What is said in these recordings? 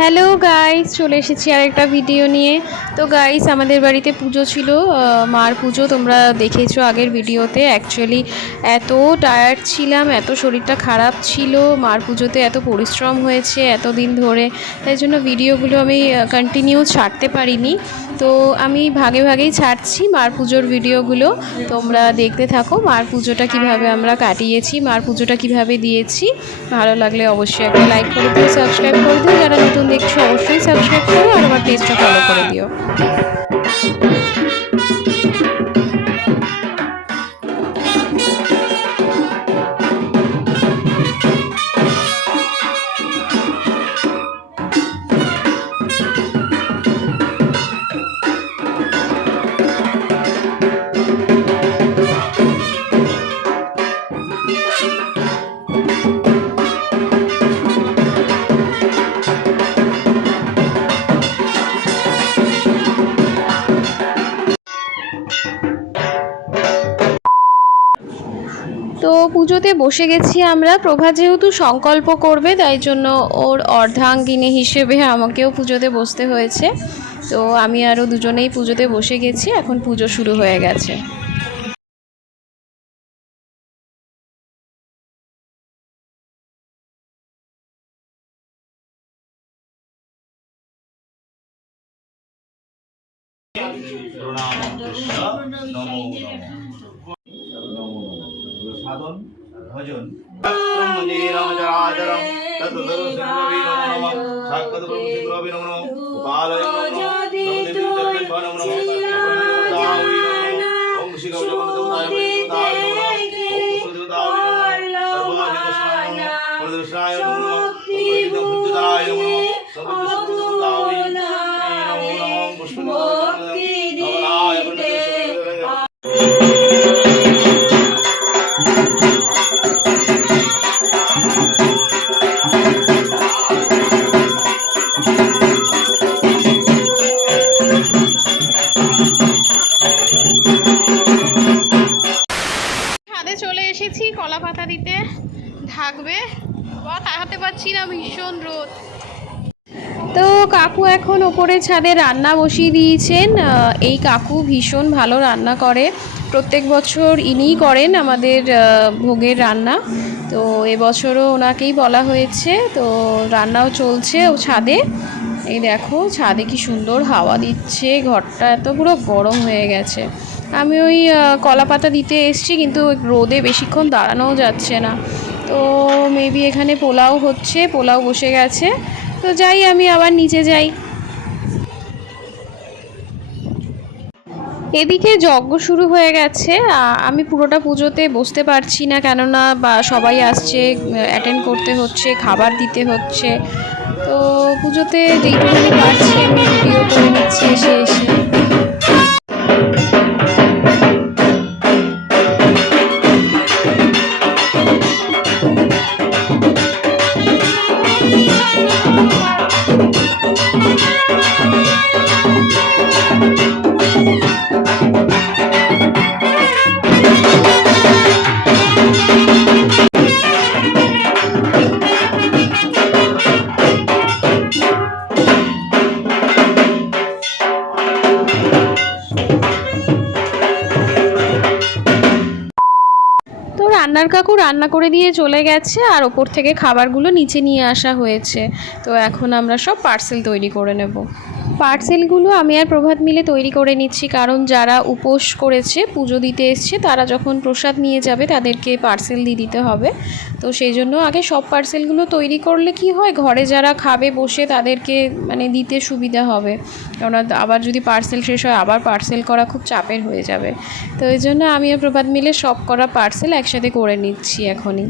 Hello guys, চলে এসেছি আর একটা ভিডিও নিয়ে। তো গাইস, আমাদের বাড়িতে পুজো ছিল, মার পুজো। তোমরা দেখেছো আগের ভিডিওতে। অ্যাকচুয়ালি এত টায়ার্ড ছিলাম, এত শরীরটা খারাপ ছিল, মার পুজোতে এত পরিশ্রম হয়েছে এত দিন ধরে, তাই জন্য ভিডিওগুলো আমি কন্টিনিউ ছাড়তে পারিনি। তো আমি ভাগে ভাগেই ছাড়ছি মার পুজোর ভিডিওগুলো। তোমরা দেখতে থাকো মার পুজোটা কিভাবে আমরা কাটিয়েছি, মার পুজোটা কিভাবে দিয়েছি। ভালো লাগলে অবশ্যই একটা লাইক করে দিও, সাবস্ক্রাইব করে দিও। যারা নতুন দেখছো অবশ্যই সাবস্ক্রাইব করো আর আমার পেজটা ফলো করে দিও। তো পুজোতে বসে গেছি আমরা। প্রভা যেহেতু সংকল্প করবে, তাই জন্য ওর অর্ধাঙ্গিনী হিসেবে আমাকেও পুজোতে বসতে হয়েছে। তো আমি আরও দুজনেই পুজোতে বসে গেছি। এখন পুজো শুরু হয়ে গেছে। সাধন ভজন ব্রহ্মচরাচরম তদ্দর্শনরবি নমো নমঃ সাক্ষাৎ ব্রহ্মচরবি নমো নমঃ উপালয় নমো নমঃ ওম শ্রী গৌরবদায় দেবতায় নমো নমঃ ওম সুদেবতায় নমো নমঃ সর্বদেবতায় নমো নমঃ ওম বিদ্যুদায় নমো নমঃ সর্বদেবতায় নমো নমঃ পুষ্পদায় চলে এসেছি কলা পাতা দিতে, থাকবে তাকাতে পারছি না, ভীষণ রোদ। তো কাকু এখন ওপরে ছাদে রান্না বসিয়ে দিয়েছেন। এই কাকু ভীষণ ভালো রান্না করে, প্রত্যেক বছর ইনিই করেন আমাদের ভোগের রান্না। তো এবছরও ওনাকেই বলা হয়েছে, তো রান্নাও চলছে ও ছাদে। এই দেখো ছাদে কি সুন্দর হাওয়া দিচ্ছে, ঘরটা এত পুরো গরম হয়ে গেছে। আমি ওই কলা পাতা দিতে এসছি, কিন্তু রোদে বেশিক্ষণ দাঁড়ানোও যাচ্ছে না। তো মেবি এখানে পোলাও হচ্ছে, পোলাও বসে গেছে। তো যাই, আমি আবার নিচে যাই। এদিকে যজ্ঞ শুরু হয়ে গেছে। আমি পুরোটা পুজোতে বসতে পারছি না, কেননা বা সবাই আসছে, অ্যাটেন্ড করতে হচ্ছে, খাবার দিতে হচ্ছে। তো পুজোতে যেইটুকুনি পারছি আমি ভিডিও করে নিচ্ছি এসে এসে। রান্নার কাকু রান্না করে দিয়ে চলে গেছে, আর ওপর থেকে খাবারগুলো নিচে নিয়ে আসা হয়েছে। তো এখন আমরা সব পার্সেল তৈরি করে নেব। পার্সেলগুলো আমি আর প্রভাত মিলে তৈরি করে নিচ্ছি, কারণ যারা উপোস করেছে, পুজো দিতে এসছে, তারা যখন প্রসাদ নিয়ে যাবে তাদেরকে পার্সেল দিয়ে দিতে হবে। তো সেই জন্য আগে সব পার্সেলগুলো তৈরি করলে কি হয়, ঘরে যারা খাবে বসে তাদেরকে মানে দিতে সুবিধা হবে। কেননা আবার যদি পার্সেল শেষ হয়, আবার পার্সেল করা খুব চাপের হয়ে যাবে। তো এই জন্য আমি আর প্রভাত মিলে সব করা পার্সেল একসাথে করে নিচ্ছি এখনই।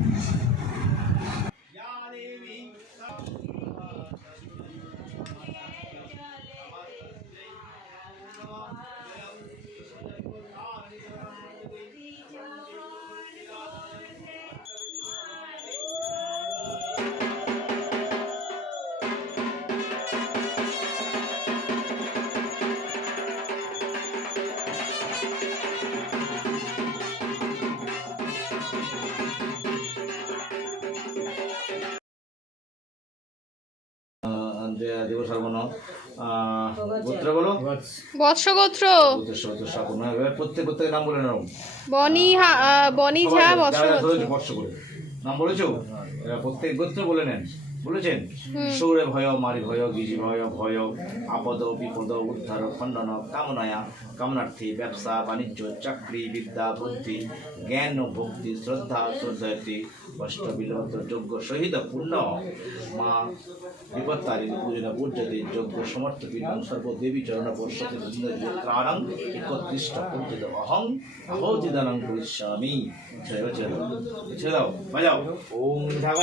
দেব সর্বন গোত্র বলো বৎসগোত্র এবার প্রত্যেকের নাম বলে নাও। বনি ঝা বৎসগোত্র। বর্ষ করে নাম বলেছো, এবার প্রত্যেক গোত্র বলে নেন। বলেছেন সৌরে ভয় মারি ভয় গিরি ভয় ভয় আপদ বিপদ উদ্ধার খণ্ডন কামনায়া কামনার্থী ব্যবসা বাণিজ্য চাকরি বিদ্যা বুদ্ধি জ্ঞান ও ভক্তি শ্রদ্ধা শ্রদ্ধার্থী অষ্টবিলব্ধ যজ্ঞ সহিত পূর্ণ মা বিপত্তারী পূজনা পূজ্যতে যজ্ঞ সমর্থ পীঠম সর্বদেবী চরণ বর্ষতে ত্রাণং একত্রিষ্ট পূজিত অহং আহোতিদানং করিষ্যামি। ছেড়ে দাও, বাজাও ওম ঢাকা।